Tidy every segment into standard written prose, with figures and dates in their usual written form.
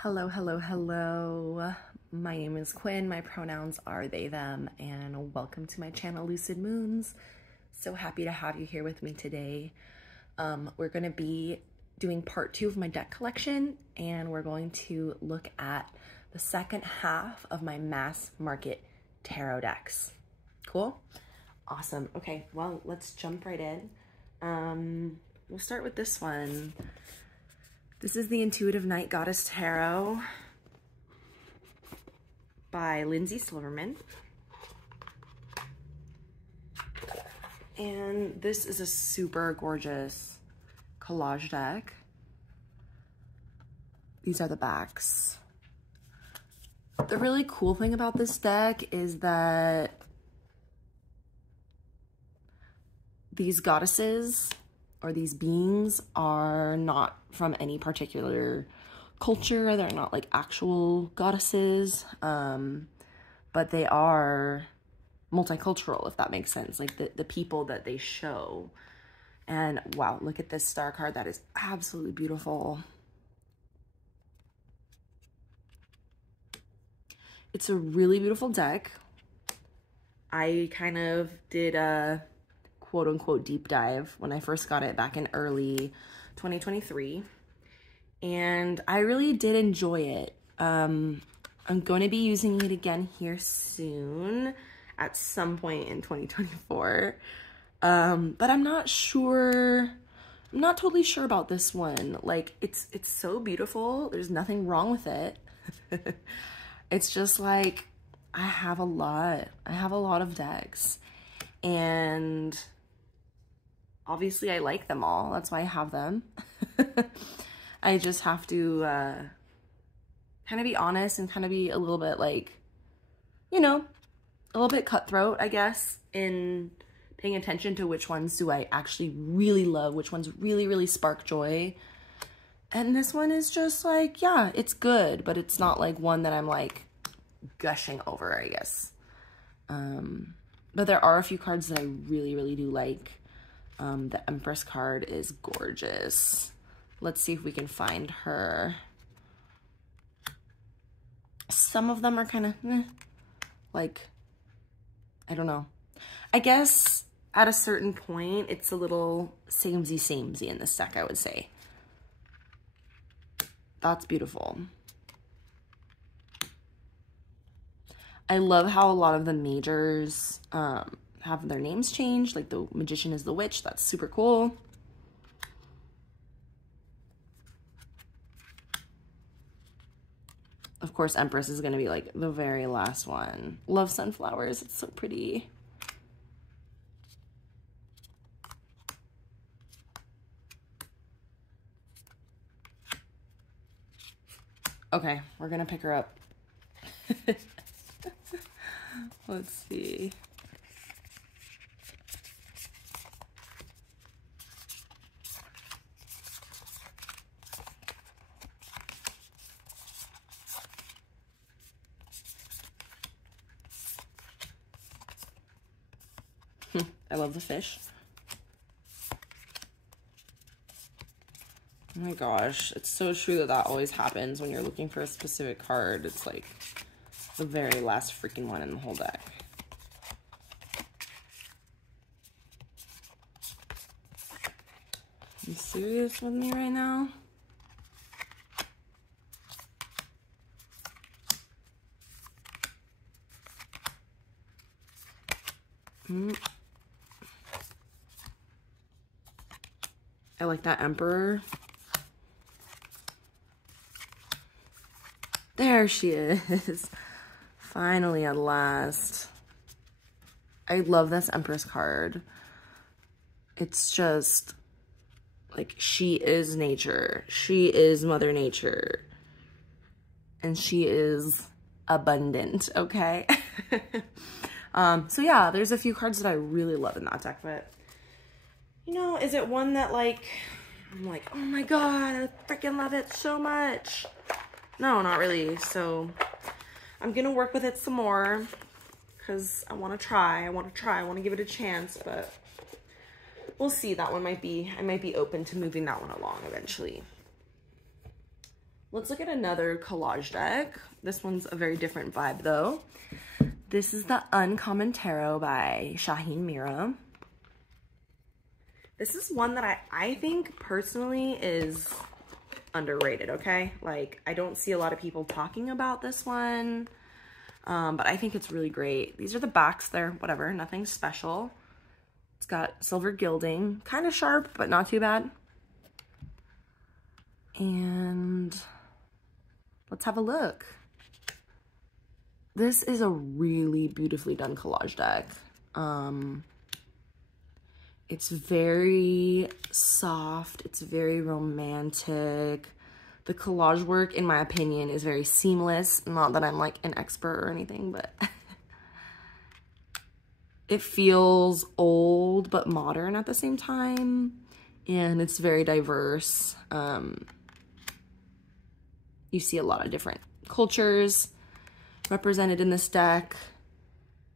Hello, hello, hello. My name is Quinn. My pronouns are they, them, and welcome to my channel, Lucid Moons. So happy to have you here with me today. We're going to be doing part 2 of my deck collection, and we're going to look at the second half of my mass market tarot decks. Cool? Awesome. Okay, well, let's jump right in. We'll start with this one. This is the Intuitive Night Goddess Tarot by Linzi Silverman. And this is a super gorgeous collage deck. These are the backs. The really cool thing about this deck is that these goddesses or these beings are not from any particular culture. They're not like actual goddesses, but they are multicultural, if that makes sense. Like the people that they show. And wow, look at this star card. That is absolutely beautiful. It's a really beautiful deck. I kind of did a quote-unquote deep dive when I first got it back in early 2023, and I really did enjoy it. I'm going to be using it again here soon at some point in 2024, but I'm not totally sure about this one. Like it's so beautiful, there's nothing wrong with it. It's just like I have a lot of decks, and obviously I like them all. That's why I have them. I just have to kind of be honest and kind of be a little bit like, you know, a little bit cutthroat, I guess, in paying attention to which ones do I actually really love, which ones really, really spark joy. And this one is just like, yeah, it's good, but it's not like one that I'm like gushing over, I guess. But there are a few cards that I really, really do like. The Empress card is gorgeous. Let's see if we can find her. Some of them are kind of like, I don't know. I guess at a certain point, it's a little samey in this deck, I would say. That's beautiful. I love how a lot of the majors have their names changed. Like the Magician is the Witch. That's super cool. Of course, Empress is going to be like the very last one. Love sunflowers. It's so pretty. Okay, we're going to pick her up. Let's see. I love the fish. Oh my gosh, it's so true that that always happens when you're looking for a specific card. It's like the very last freaking one in the whole deck. Are you serious with me right now? I like that Emperor. There she is. Finally, at last. I love this Empress card. It's just like, she is nature. She is Mother Nature. And she is abundant, okay? So yeah, there's a few cards that I really love in that deck, but you know, is it one that like, I'm like, oh my god, I freaking love it so much? No, not really. So I'm gonna work with it some more because I want to try. I want to give it a chance, but we'll see. That one might be, I might be open to moving that one along eventually. Let's look at another collage deck. This one's a very different vibe though. This is the Uncommon Tarot by Shaheen Miro. This is one that I think personally is underrated, okay? Like, I don't see a lot of people talking about this one, but I think it's really great. These are the backs. They're whatever, nothing special. It's got silver gilding, kind of sharp, but not too bad. And let's have a look. This is a really beautifully done collage deck. It's very soft. It's very romantic. The collage work, in my opinion, is very seamless. Not that I'm like an expert or anything, but it feels old but modern at the same time. And it's very diverse. You see a lot of different cultures represented in this deck.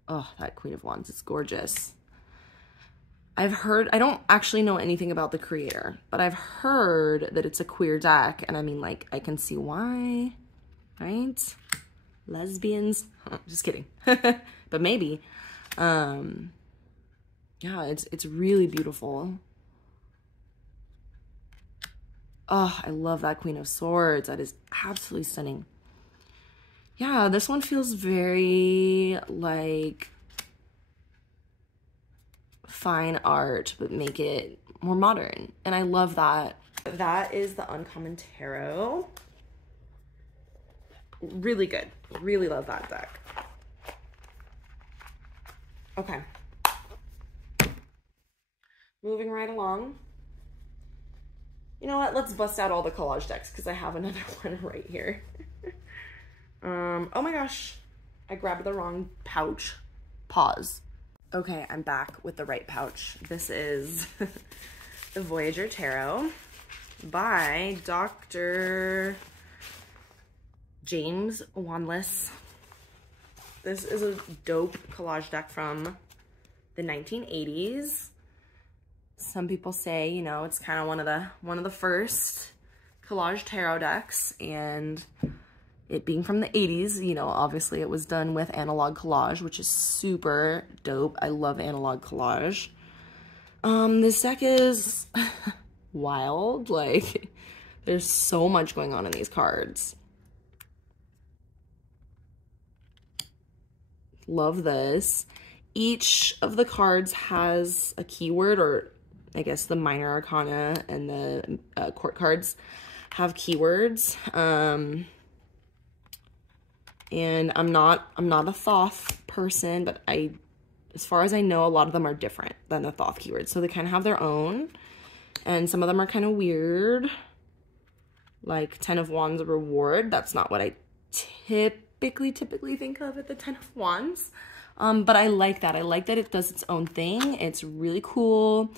Oh, that Queen of Wands is gorgeous. I've heard, I don't actually know anything about the creator, but I've heard that it's a queer deck, and I mean, like, I can see why, right? Lesbians, just kidding, but maybe. Yeah, it's really beautiful. Oh, I love that Queen of Swords. That is absolutely stunning. Yeah, this one feels very like fine art, but make it more modern. And I love that. That is the Uncommon Tarot. Really good. Really love that deck. Okay. Moving right along. You know what? Let's bust out all the collage decks because I have another one right here. Oh my gosh. I grabbed the wrong pouch. Pause. Okay, I'm back with the right pouch. This is the Voyager Tarot by Dr. James Wanless. This is a dope collage deck from the 1980s. Some people say, you know, it's kind of one of the first collage tarot decks, and it being from the 80s, you know, obviously it was done with analog collage, which is super dope. I love analog collage. This deck is wild. Like, there's so much going on in these cards. Love this. Each of the cards has a keyword, or I guess the minor arcana and the court cards have keywords. And I'm not a Thoth person, but as far as I know, a lot of them are different than the Thoth keywords. So they kind of have their own, and some of them are kind of weird. Like 10 of Wands reward. That's not what I typically think of at the 10 of Wands. But I like that. I like that it does its own thing. It's really cool.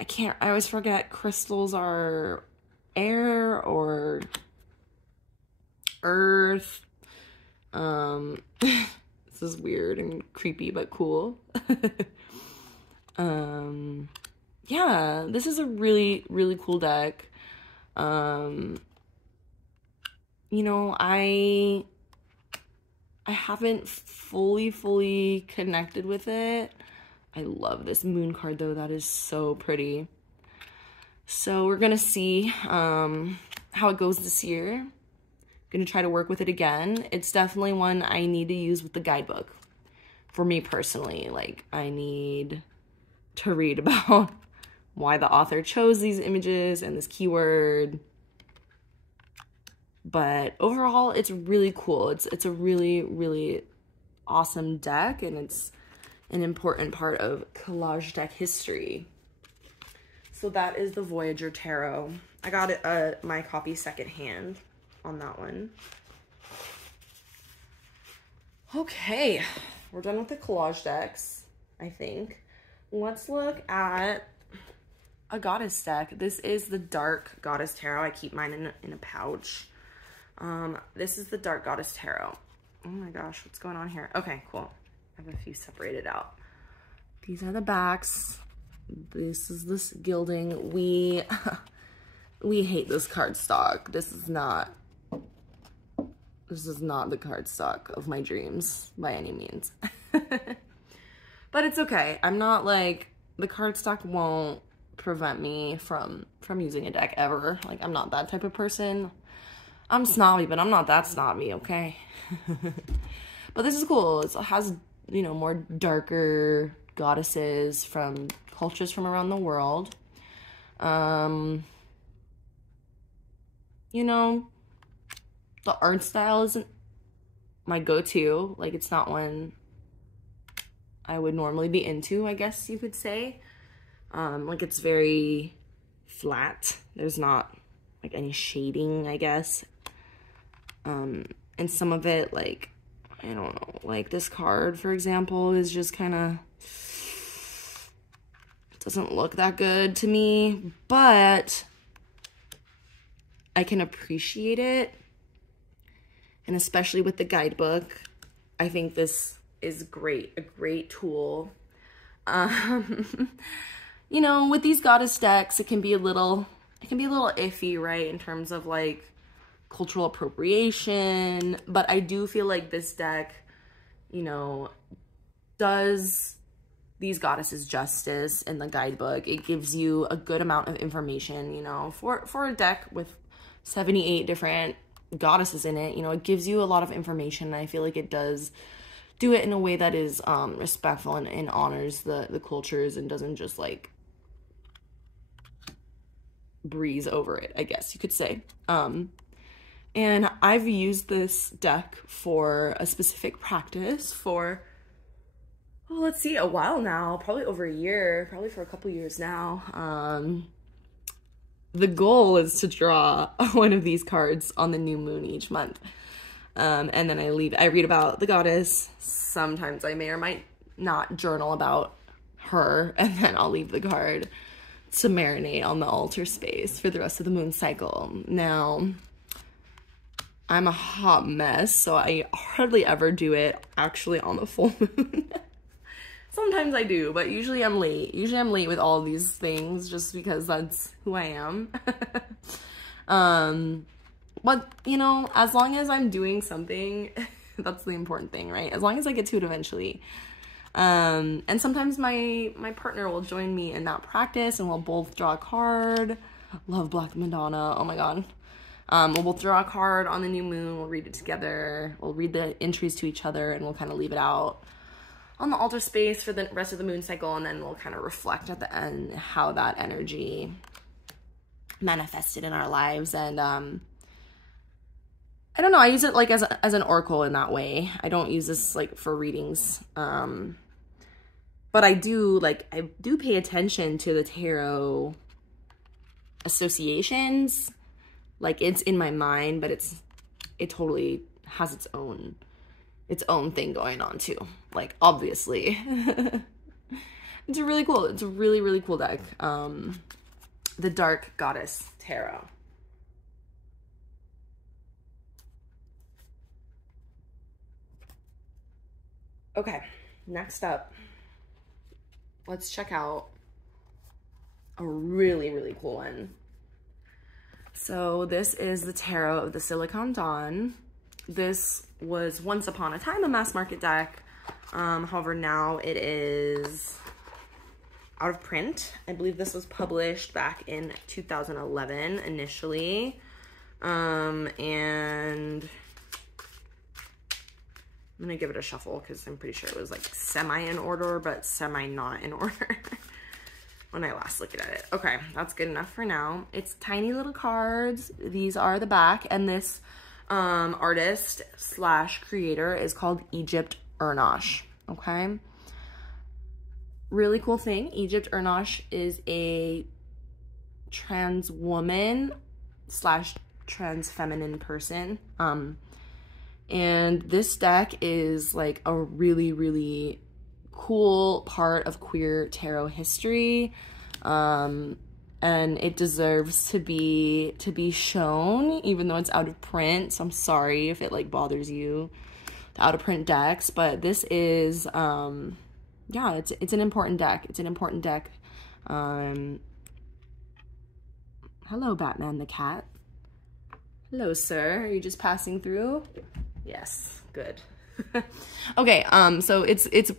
I always forget crystals are air or earth. This is weird and creepy, but cool. Yeah, this is a really, really cool deck. You know, I haven't fully connected with it. I love this moon card though. That is so pretty. So we're gonna see how it goes this year. Gonna try to work with it again. It's definitely one I need to use with the guidebook. For me personally, like, I need to read about why the author chose these images and this keyword. But overall, it's really cool. It's a really, really awesome deck, and it's an important part of collage deck history. So that is the Voyager Tarot. I got it, my copy secondhand on that one. Okay, we're done with the collage decks, I think. Let's look at a goddess deck. This is the Dark Goddess Tarot. I keep mine in a pouch. This is the Dark Goddess Tarot. Oh my gosh, what's going on here? Okay, cool. I have a few separated out. These are the backs. This is this gilding. We hate this cardstock. This is not This is not the cardstock of my dreams by any means. But it's okay. I'm not like, the cardstock won't prevent me from using a deck ever. Like, I'm not that type of person. I'm snobby, but I'm not that snobby, okay? But this is cool. It has, you know, more darker goddesses from cultures from around the world. You know, the art style isn't my go-to. Like, it's not one I would normally be into, I guess you could say. Like, it's very flat. There's not like any shading, I guess. And some of it, like, I don't know, like this card, for example, is just kind of, doesn't look that good to me, but I can appreciate it. And especially with the guidebook, I think this is great, a great tool. You know, with these goddess decks, it can be a little iffy, right, in terms of like cultural appropriation, but I do feel like this deck, you know, does these goddesses justice in the guidebook. It gives you a good amount of information, you know, for a deck with 78 different goddesses in it, you know, it gives you a lot of information, and I feel like it does do it in a way that is respectful and honors the cultures, and doesn't just like breeze over it, I guess you could say. And I've used this deck for a specific practice for, oh, let's see, a while now, probably over a year, probably for a couple years now. The goal is to draw one of these cards on the new moon each month. And then I read about the goddess. Sometimes I may or might not journal about her, and then I'll leave the card to marinate on the altar space for the rest of the moon cycle. Now, I'm a hot mess, so I hardly ever do it actually on the full moon. Sometimes I do, but usually I'm late. Usually I'm late with all of these things just because that's who I am. But, you know, as long as I'm doing something, that's the important thing, right? As long as I get to it eventually. And sometimes my partner will join me in that practice, and we'll both draw a card. Love Black Madonna. Oh my god. We'll both draw a card on the new moon. We'll read it together. We'll read the entries to each other, and we'll kind of leave it out on the altar space for the rest of the moon cycle, and then we'll kind of reflect at the end how that energy manifested in our lives. And I don't know, I use it like as an oracle in that way. I don't use this like for readings, but I do pay attention to the tarot associations. Like, it's in my mind, but it totally has its own thing going on too. Like, obviously. It's a really cool deck. The Dark Goddess Tarot. Okay, next up, let's check out a really cool one. So this is the Tarot of the Silicon Dawn. This was once upon a time a mass market deck. However, now it is out of print. I believe this was published back in 2011 initially. And I'm gonna give it a shuffle because I'm pretty sure it was like semi in order, but semi not in order when I last looked at it. Okay, that's good enough for now. It's tiny little cards. These are the back, and this artist slash creator is called Egypt Urnash. Okay, really cool thing. Egypt Urnash is a trans woman slash trans feminine person. And this deck is like a really cool part of queer tarot history, and it deserves to be shown, even though it's out of print. So I'm sorry if it like bothers you, the out of print decks, but this is yeah, it's an important deck. It's an important deck. Hello, Batman the cat. Hello, sir. Are you just passing through? Yes, good. Okay, so it's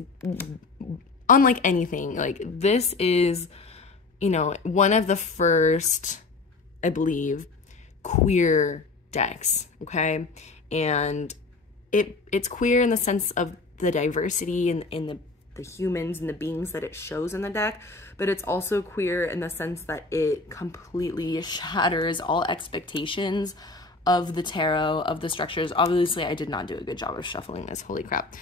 unlike anything. Like, this is, you know, one of the first, I believe, queer decks, okay? And it's queer in the sense of the diversity in the humans and the beings that it shows in the deck, but it's also queer in the sense that it completely shatters all expectations of the tarot, of the structures. Obviously, I did not do a good job of shuffling this, holy crap.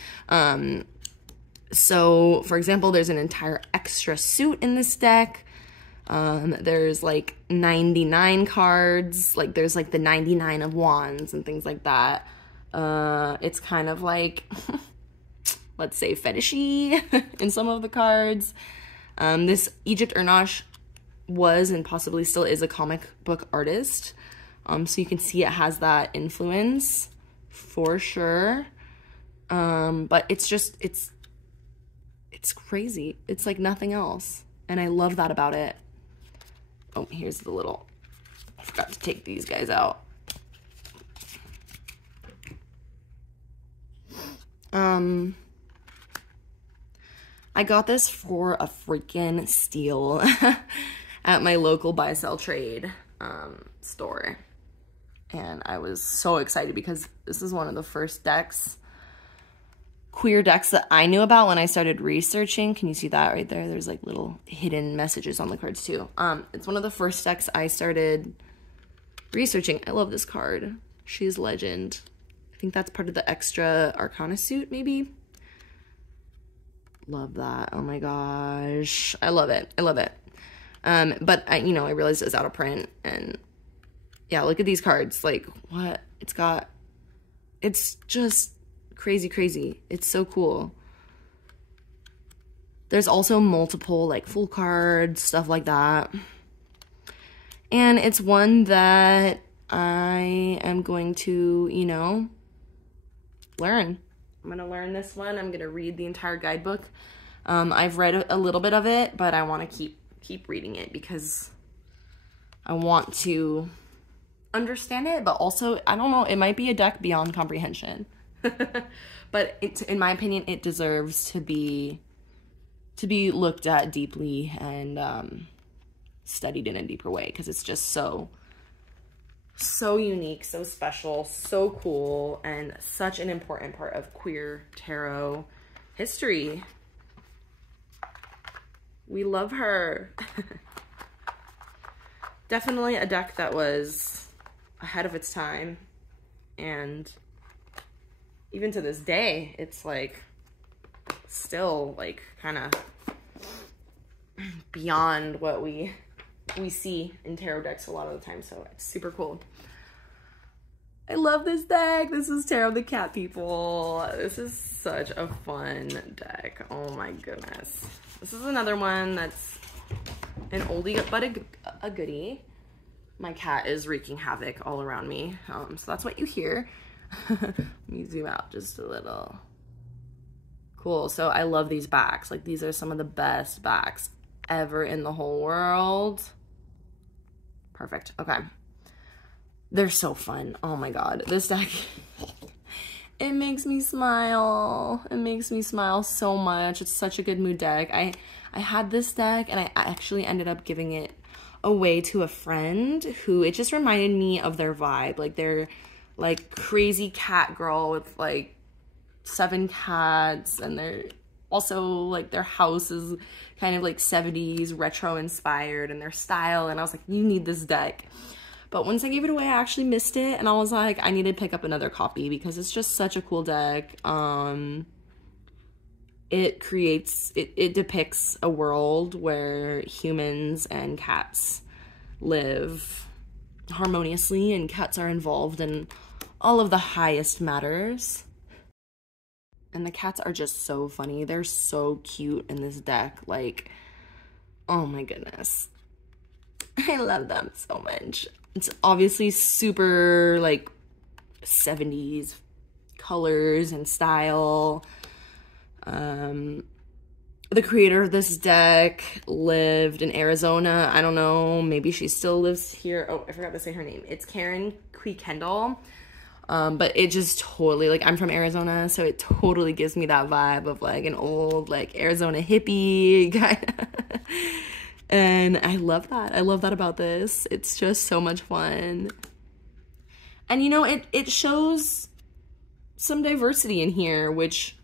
So, for example, there's an entire extra suit in this deck. There's like 99 cards, like there's like the 99 of wands and things like that. It's kind of like, let's say, fetishy in some of the cards. This Egypt Urnash was and possibly still is a comic book artist. So you can see it has that influence for sure. But it's just, it's crazy. It's like nothing else. And I love that about it. Oh, here's the little, I forgot to take these guys out. I got this for a freaking steal at my local buy sell trade store. And I was so excited because this is one of the first decks, queer decks, that I knew about when I started researching. Can you see that right there? There's like little hidden messages on the cards too. It's one of the first decks I started researching. I love this card. She's legend. I think that's part of the extra Arcana suit, maybe. Love that. Oh my gosh. I love it. I love it. But I realized it was out of print, and yeah, look at these cards. Like, what? It's just crazy, crazy. It's so cool. There's also multiple, like, full cards, stuff like that. And it's one that I am going to, learn. I'm going to learn this one. I'm going to read the entire guidebook. I've read a little bit of it, but I want to keep reading it because I want to understand it, but also, I don't know, it might be a deck beyond comprehension. But in my opinion, it deserves to be looked at deeply and studied in a deeper way, because it's just so unique, so special, so cool, and such an important part of queer tarot history. We love her. Definitely a deck that was ahead of its time, and even to this day, it's like still like kind of beyond what we see in tarot decks a lot of the time, so it's super cool. I love this deck. This is Tarot of the Cat People. This is such a fun deck. Oh my goodness. This is another one that's an oldie but a goodie. My cat is wreaking havoc all around me, so that's what you hear. Let me zoom out just a little. Cool. So I love these backs. Like, these are some of the best backs ever in the whole world. Perfect. Okay. They're so fun. Oh my god. This deck, it makes me smile. It makes me smile so much. It's such a good mood deck. I had this deck, and I actually ended up giving it away to a friend who, it just reminded me of their vibe. Like, they're like crazy cat girl with like 7 cats, and they're also like, their house is kind of like 70s retro inspired in their style, and I was like, you need this deck. But once I gave it away, I actually missed it, and I was like, I need to pick up another copy because it's just such a cool deck. It depicts a world where humans and cats live harmoniously, and cats are involved in all of the highest matters. And the cats are just so funny. They're so cute in this deck. Like, oh my goodness. I love them so much. It's obviously super like 70s colors and style. The creator of this deck lived in Arizona. I don't know, maybe she still lives here. Oh, I forgot to say her name. It's Kuykendall. But it just totally, like, I'm from Arizona, so it totally gives me that vibe of, like, an old, like, Arizona hippie kind of. And I love that. I love that about this. It's just so much fun. And, you know, it shows some diversity in here, which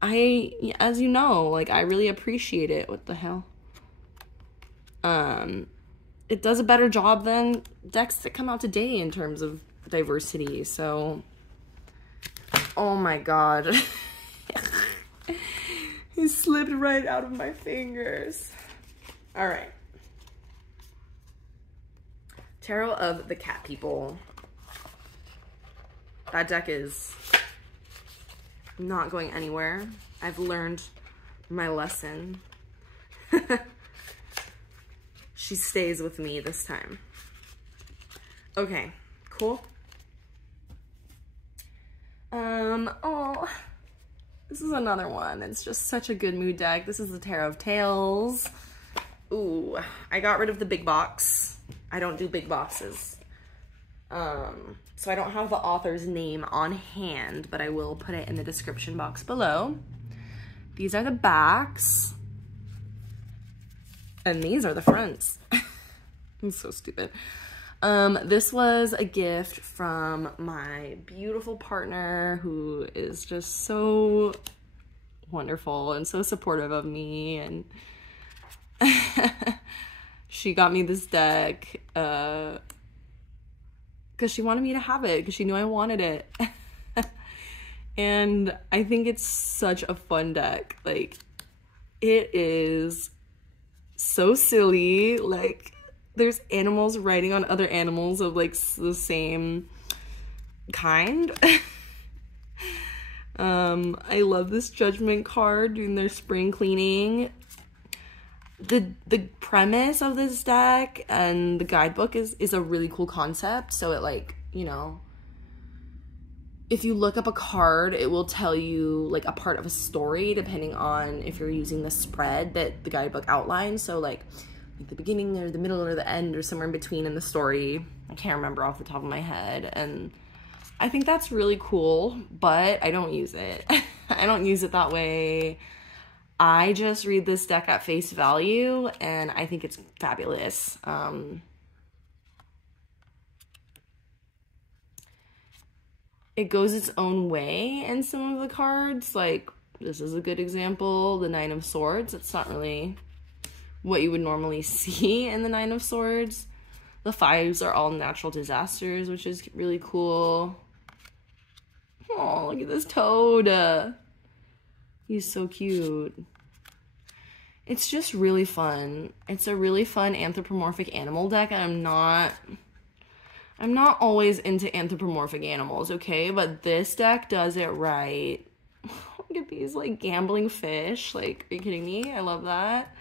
as you know, like, I really appreciate it. What the hell? It does a better job than decks that come out today in terms of diversity. So, oh my god. He slipped right out of my fingers. All right. Tarot of the Cat People. That deck is not going anywhere. I've learned my lesson. She stays with me this time. Okay, cool. Oh, this is another one. It's just such a good mood deck. This is the Tarot of Tails. Ooh, I got rid of the big box. I don't do big boxes. So I don't have the author's name on hand, but I will put it in the description box below. These are the backs. And these are the fronts. I'm so stupid. This was a gift from my beautiful partner who is just so wonderful and so supportive of me. And she got me this deck because she wanted me to have it, because she knew I wanted it. And I think it's such a fun deck. Like, it is so silly. Like, there's animals riding on other animals of, like, the same kind. I love this Judgment card doing their spring cleaning. The premise of this deck and the guidebook is a really cool concept. So it, like, you know, if you look up a card, it will tell you, like, a part of a story depending on if you're using the spread that the guidebook outlines. So, like the beginning or the middle or the end or somewhere in between in the story. I can't remember off the top of my head. And I think that's really cool, but I don't use it. I don't use it that way. I just read this deck at face value, and I think it's fabulous. It goes its own way in some of the cards. Like, this is a good example, the Nine of Swords. It's not really what you would normally see in the Nine of Swords. The fives are all natural disasters, which is really cool. Oh, look at this toad. He's so cute. It's just really fun. It's a really fun anthropomorphic animal deck, and I'm not always into anthropomorphic animals, okay? But this deck does it right. Look at these, like, gambling fish. Like, are you kidding me? I love that.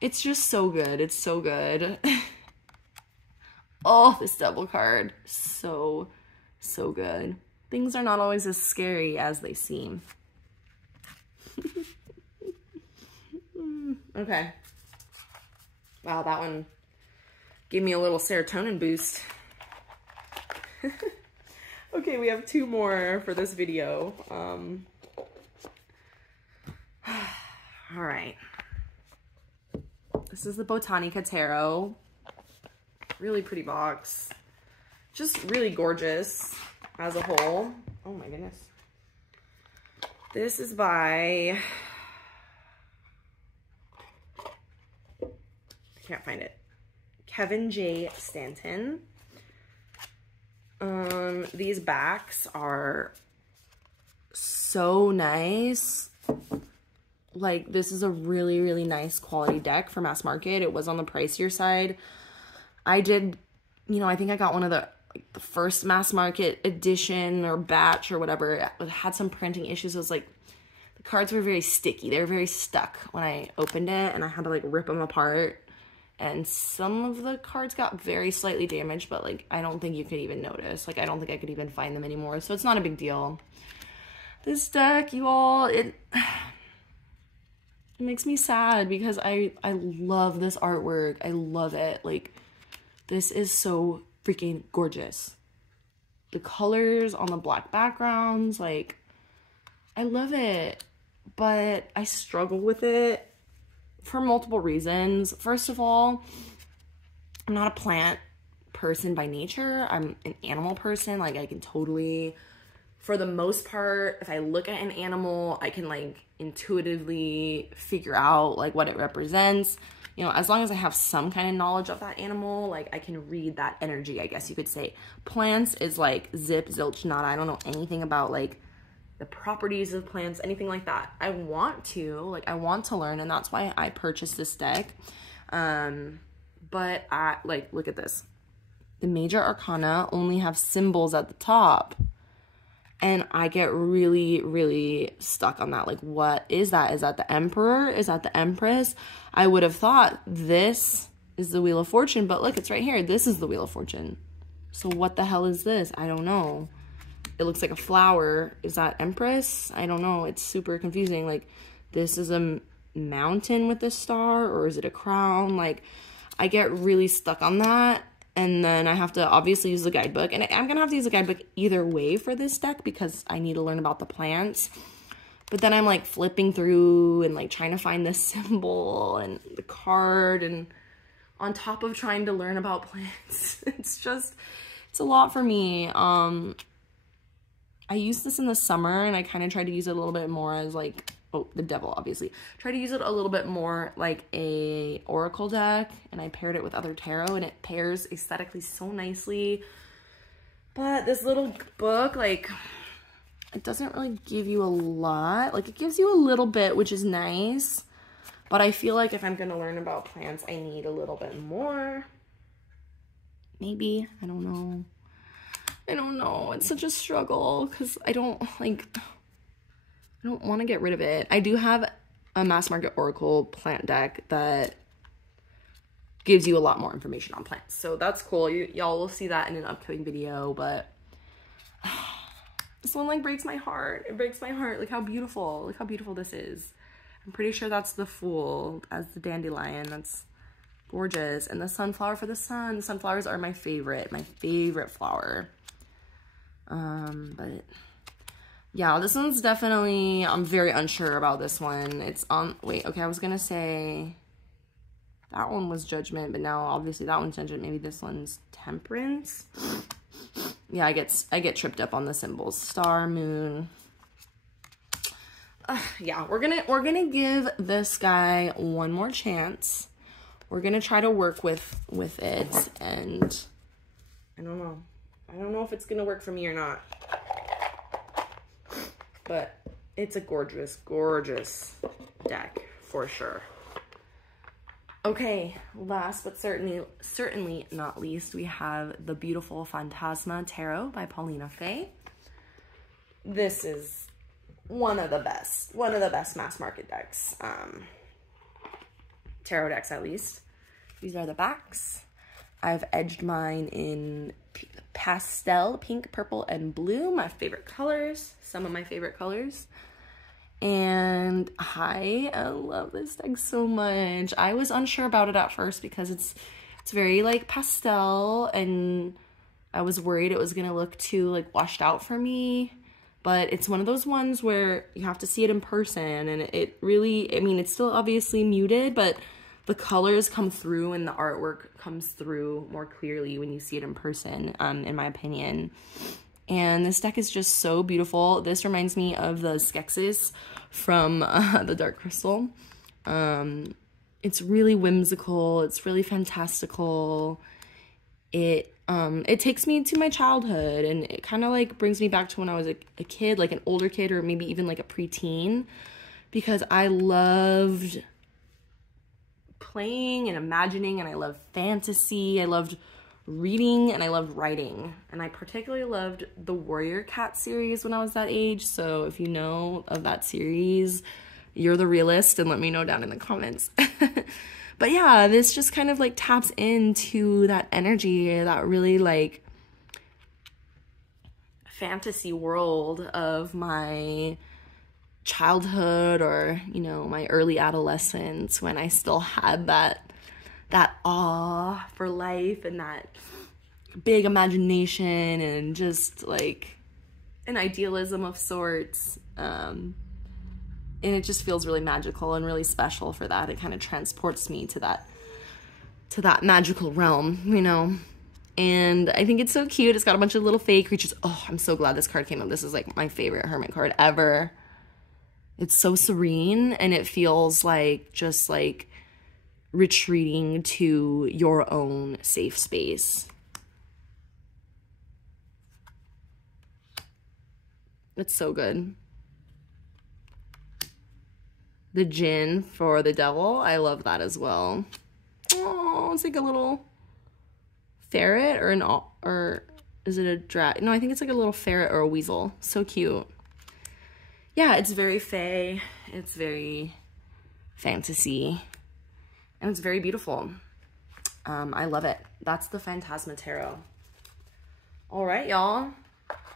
It's just so good. It's so good. Oh, this double card. So, so good. Things are not always as scary as they seem. Okay. Wow, that one gave me a little serotonin boost. Okay, we have two more for this video. All right. This is the Botanica Tarot. Really pretty box. Just really gorgeous as a whole. Oh my goodness. This is by, I can't find it, Kevin J. Stanton. These backs are so nice. Like, this is a really, really nice quality deck for mass market. It was on the pricier side. I did, you know, I think I got one of the, like, the first mass market edition or batch or whatever. It had some printing issues. It was like, the cards were very sticky. They were very stuck when I opened it, and I had to, like, rip them apart. And some of the cards got very slightly damaged, but, like, I don't think you could even notice. Like, I don't think I could even find them anymore. So it's not a big deal. This deck, you all, it makes me sad because I love this artwork. I love it. Like, this is so freaking gorgeous. the colors on the black backgrounds, like, I love it, but I struggle with it for multiple reasons. First of all, I'm not a plant person by nature. I'm an animal person. Like, I can totally, for the most part, if I look at an animal, I can like intuitively figure out like what it represents. You know, as long as I have some kind of knowledge of that animal, like I can read that energy, I guess you could say. Plants is like zip, zilch, nada. I don't know anything about like the properties of plants, anything like that. I want to learn, and that's why I purchased this deck. But I, like, look at this. The major arcana only have symbols at the top. And I get really, really stuck on that. Like, what is that? Is that the Emperor? Is that the Empress? I would have thought this is the Wheel of Fortune, but look, it's right here. This is the Wheel of Fortune. So what the hell is this? I don't know. It looks like a flower. Is that Empress? I don't know. It's super confusing. Like, this is a mountain with a star, or is it a crown? Like, I get really stuck on that. And then I have to obviously use the guidebook. And I'm going to have to use the guidebook either way for this deck because I need to learn about the plants. But then I'm like flipping through and like trying to find the symbol and the card. And on top of trying to learn about plants, it's a lot for me. I used this in the summer and I kind of tried to use it a little bit more as like, oh, the devil, obviously. Try to use it a little bit more like a oracle deck, and I paired it with other tarot, and it pairs aesthetically so nicely. But this little book, like, it doesn't really give you a lot. Like, it gives you a little bit, which is nice. But I feel like if I'm going to learn about plants, I need a little bit more. Maybe. I don't know. I don't know. It's such a struggle because I don't want to get rid of it. I do have a mass market oracle plant deck that gives you a lot more information on plants. So that's cool. Y'all will see that in an upcoming video, but this one like breaks my heart. It breaks my heart. Look how beautiful. Look how beautiful this is. I'm pretty sure that's the Fool as the dandelion. That's gorgeous. And the sunflower for the sun. The sunflowers are my favorite flower. But yeah, this one's definitely, I'm very unsure about this one. It's on, wait, okay, I was gonna say that one was Judgment, but now obviously that one's Judgment. Maybe this one's Temperance. Yeah, I get tripped up on the symbols. Star, moon. Yeah, we're gonna give this guy one more chance. We're gonna try to work with it, and I don't know. I don't know if it's gonna work for me or not. But it's a gorgeous, gorgeous deck for sure. Okay, last but certainly not least, we have the beautiful Phantasma Tarot by Paulina. This is one of the best mass market decks. Tarot decks, at least. These are the backs. I've edged mine in pastel, pink, purple, and blue, my favorite colors, some of my favorite colors. And I love this deck so much. I was unsure about it at first because it's very like pastel, and I was worried it was gonna look too like washed out for me. But it's one of those ones where you have to see it in person, and it really, I mean, it's still obviously muted, but the colors come through and the artwork comes through more clearly when you see it in person, in my opinion. And this deck is just so beautiful. This reminds me of the Skeksis from the Dark Crystal. It's really whimsical. It's really fantastical. It takes me to my childhood, and it kind of like brings me back to when I was a kid, like an older kid, or maybe even like a preteen, because I loved playing and imagining, and I loved fantasy. I loved reading, and I loved writing, and I particularly loved the Warrior Cat series when I was that age. So if you know of that series, you're the realist, and let me know down in the comments. But yeah, this just kind of like taps into that energy, that really like fantasy world of my childhood, or, you know, my early adolescence, when I still had that awe for life and that big imagination and just like an idealism of sorts. And it just feels really magical and really special for that. It kind of transports me to that magical realm, you know. And I think it's so cute. It's got a bunch of little fey creatures. Oh, I'm so glad this card came up. This is like my favorite hermit card ever. It's so serene, and it feels like just like retreating to your own safe space. It's so good. The djinn for the devil. I love that as well. Oh, it's like a little ferret or is it a dragon? No, I think it's like a little ferret or a weasel. So cute. Yeah, it's very fae. It's very fantasy. And it's very beautiful. I love it. That's the Phantasma Tarot. All right, y'all.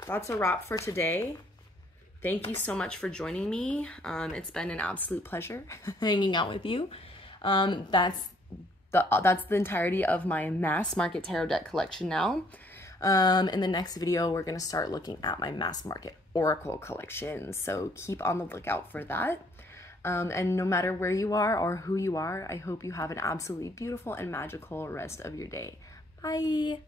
That's a wrap for today. Thank you so much for joining me. It's been an absolute pleasure hanging out with you. That's the entirety of my mass market tarot deck collection now. In the next video, we're going to start looking at my mass market oracle collection. So keep on the lookout for that. And no matter where you are or who you are, I hope you have an absolutely beautiful and magical rest of your day. Bye.